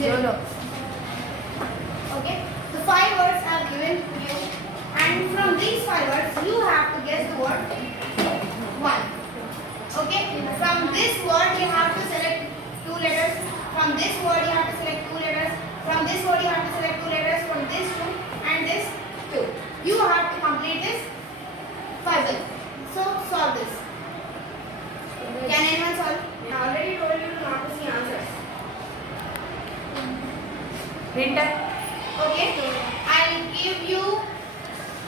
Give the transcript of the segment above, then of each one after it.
YOLO. Okay. The 5 words are given to you, and from these 5 words, you have to guess the word 1. Okay. From this word, you have to select 2 letters. From this word, you have to select 2 letters. From this word, you have to select 2 letters. From this 2 and this 2. You have to complete this puzzle. So solve this. Can anyone solve? I already told you not to see answers. Printer. Okay. I'll give you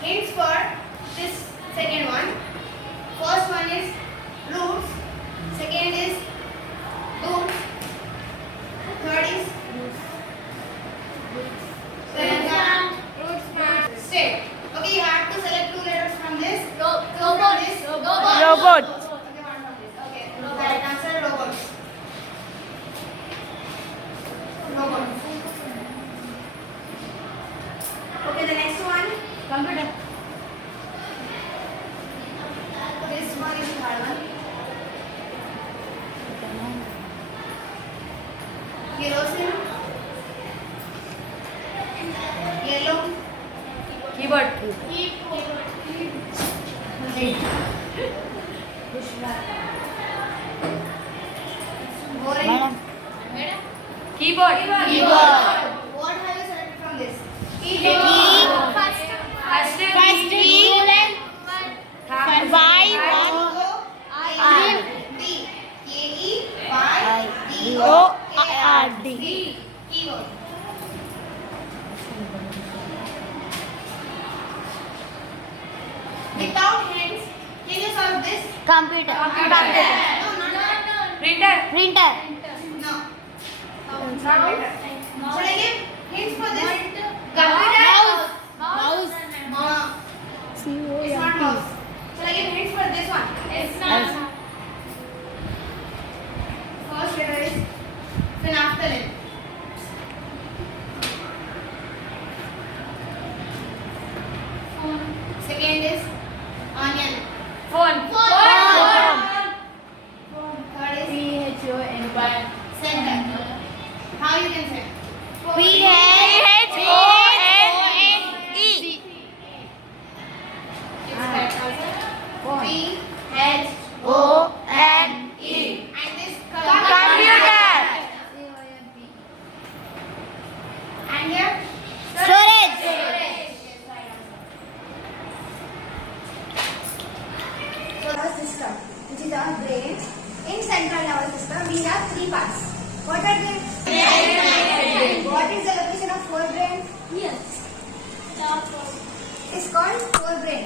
hints for this second one. First one is roots. Second is roots. Third is state. Okay, you have to select 2 letters from this. Robot. Okay, one from this. Okay. Right answer, robots. Robots. Okay, the next one. Computer. This one is the hard one. Kerosene. Yellow. Keyboard. Boring. Keyboard. What have you selected from this? Keyboard. Without hands, can you solve this? Computer. No, not that. Printer. Printer. No. Should I give hints for this? Mouse. No. It's not mouse. Shall I give hints for this one? It's not. First letter is phenolphthalein. Second is onion. Phone. Third is center. How you can say? P-H-O-N-E. And this Computer. And here? Storage. Nervous system, which is our brain. In central nervous system, we have 3 parts. What are they? What is the location of forebrain? It's called forebrain.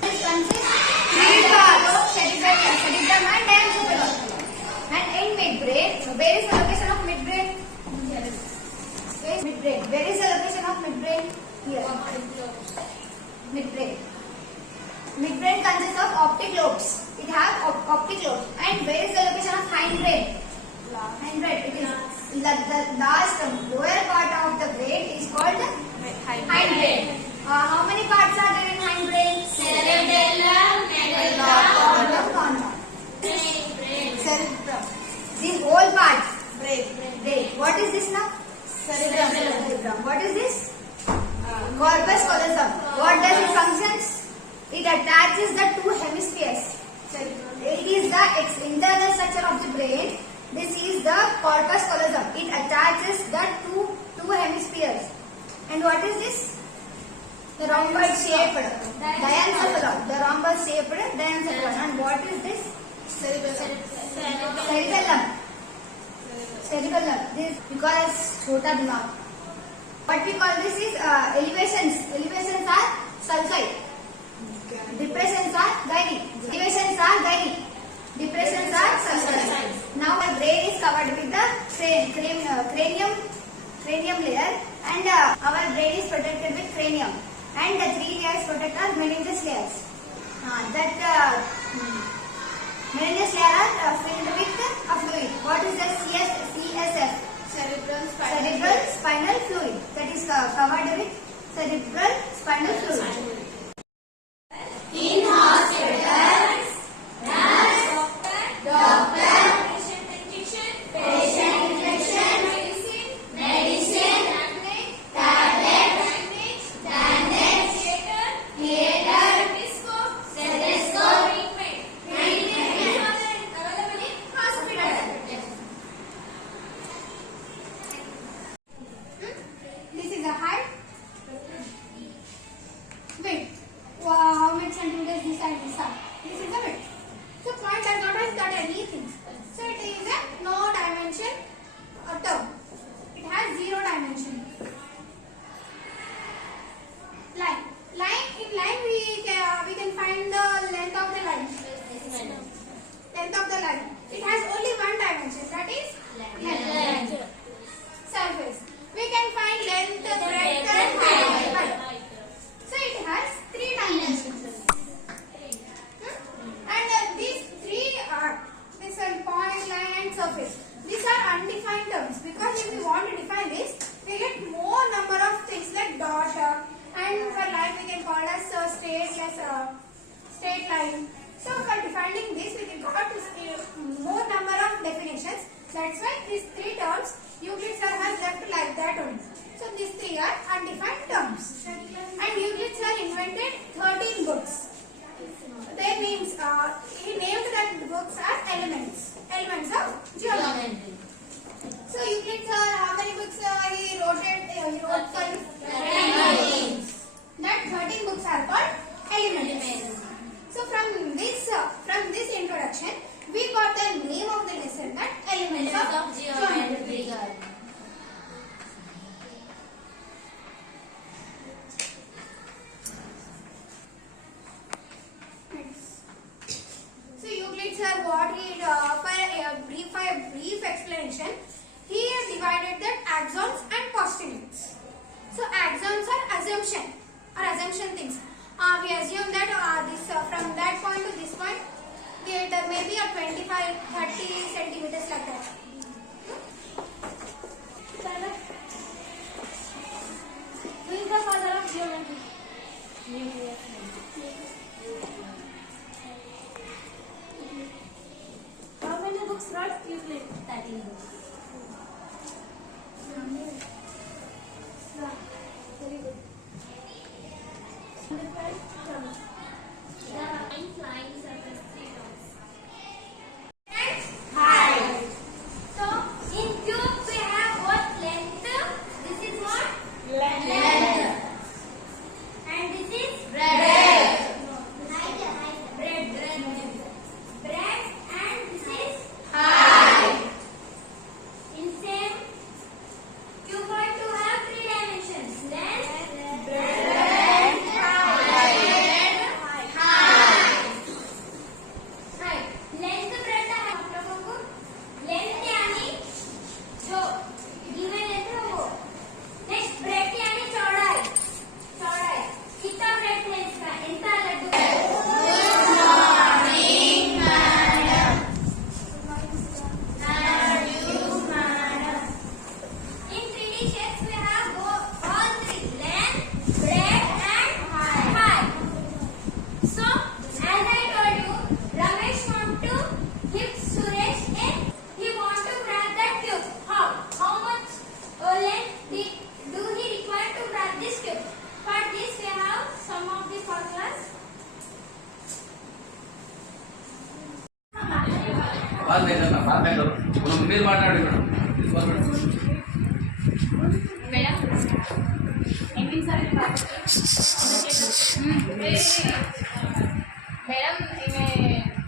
This consists 3 parts: cerebellum and encephalon. And in midbrain, where is the location of midbrain? Midbrain. Where is the location of midbrain? Here. Midbrain. Midbrain consists of optic lobes. It has optic lobes. And where is the location of hindbrain? Hindbrain. It is the last lower part of the brain is called the hindbrain. How many parts are there in hindbrain? Cerebellum. These whole parts. Brain. What is this now? Cerebellum. What is this? Corpus callosum. What does it functions? It attaches the 2 hemispheres. It is the internal structure of the brain. This is the corpus callosum. It attaches the two hemispheres. And what is this? The rhomboid shaped diencephalon. The rhomboid shaped diencephalon. And what is this? Cerebellum. This we call as chota dimag. What we call this is elevations. Elevations are sulcite. Depressions are gyri. Elevations are gyri. Depressions are sulcite. Now our brain is covered with the cranium layer, and our brain is protected with cranium, and the 3 layers protect our meninges layers. Meninges layer are filled with a fluid. What is the CSF? Cerebral spinal fluid. That is covered with cerebral spinal fluid. In hospitals, nurse, doctor, patient injection, undefined terms, because if we want to define this, we get more number of things like dot, and for line we can call as straight line. So for defining this, we can got more number of definitions. That's why these three terms Euclid sir has left like that only. So these three are undefined terms. And Euclid sir invented 13 books. Their names he named that books are elements of geometry. So Euclid sir, how many books he wrote for you? 13. That 13 books are called elements. So from this introduction, we got the name of the lesson, that elements of geometry. So Euclid sir, what he for a brief explanation, he divided the axioms and postulates. So axioms are assumption things. We assume that this from that point to this point, there may be a 25-30 centimeters like that. Who is the father of geometry? How many books wrote Euclid? 13 books. Very good. Flying surface 3 terms. Height. So in cube we have what? Length. This is what? Length. And this is breadth. Breadth. And this is height. In same cuboid to have 3 dimensions. Length, breadth, మీరు మాట్లాడండి madam. Madam ఈమె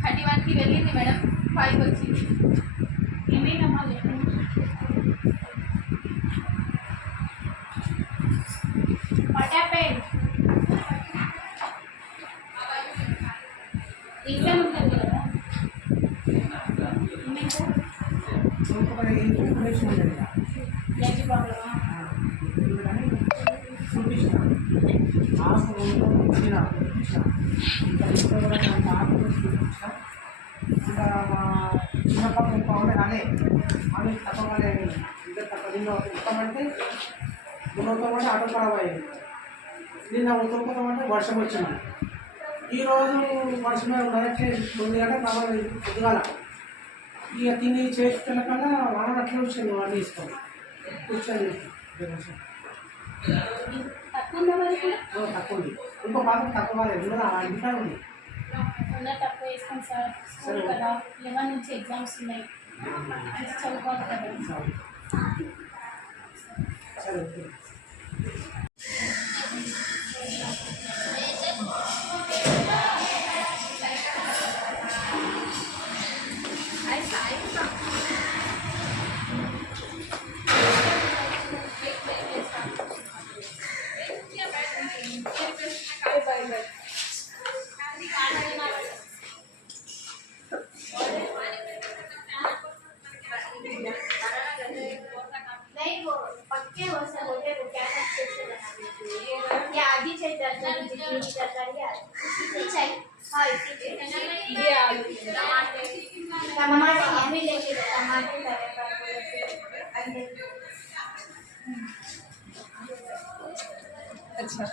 31కి వెళ్ళింది madam, 5కి వచ్చింది. ఏమైందమ్మా what happened? Exam ఉంటుంది కదా, ఏంటి ప్రాబ్లమా? చిన్నప్పటి కానీ ఆమె తప్పమని ఇద్దరు తప్ప ఉత్తమంటే ఉత్తమంటే ఆటో ఖరాబ్ అయ్యింది. నిన్న ఉత్తమంటే వర్షం వచ్చింది. ఈరోజు వర్షమే డైరెక్ట్ 9 గంటలకు రావాలి పొద్దుగాల. ఇక తిని చేస్తున్న కన్నా వాన అట్లా వచ్చింది. వాడిని తీసుకోండి కూర్చొని తక్కువ ఉంది. ఇంకో పాత్ర తక్కువ కాలేదు కూడా ఇంట్లో ఉంది. తక్కువ వేసుకోండి సార్. స్కూల్ కదా, 11 నుంచి ఎగ్జామ్స్ ఉన్నాయి, చదువుకోవాలి కదా. సరే पक्के हो सब हो गए, वो क्या अच्छे से बना देते हैं। ये आधी चाहिए तरकारी, जितनी भी तरकारी है इतनी चाहिए। हाँ इतनी टमाटर, टमाटर ये भी लेके टमाटर अच्छा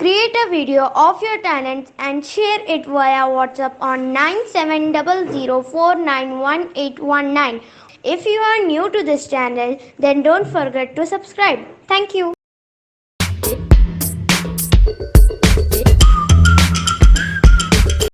Create a video of your talents and share it via WhatsApp on 9700491819. If you are new to this channel, then don't forget to subscribe. Thank you.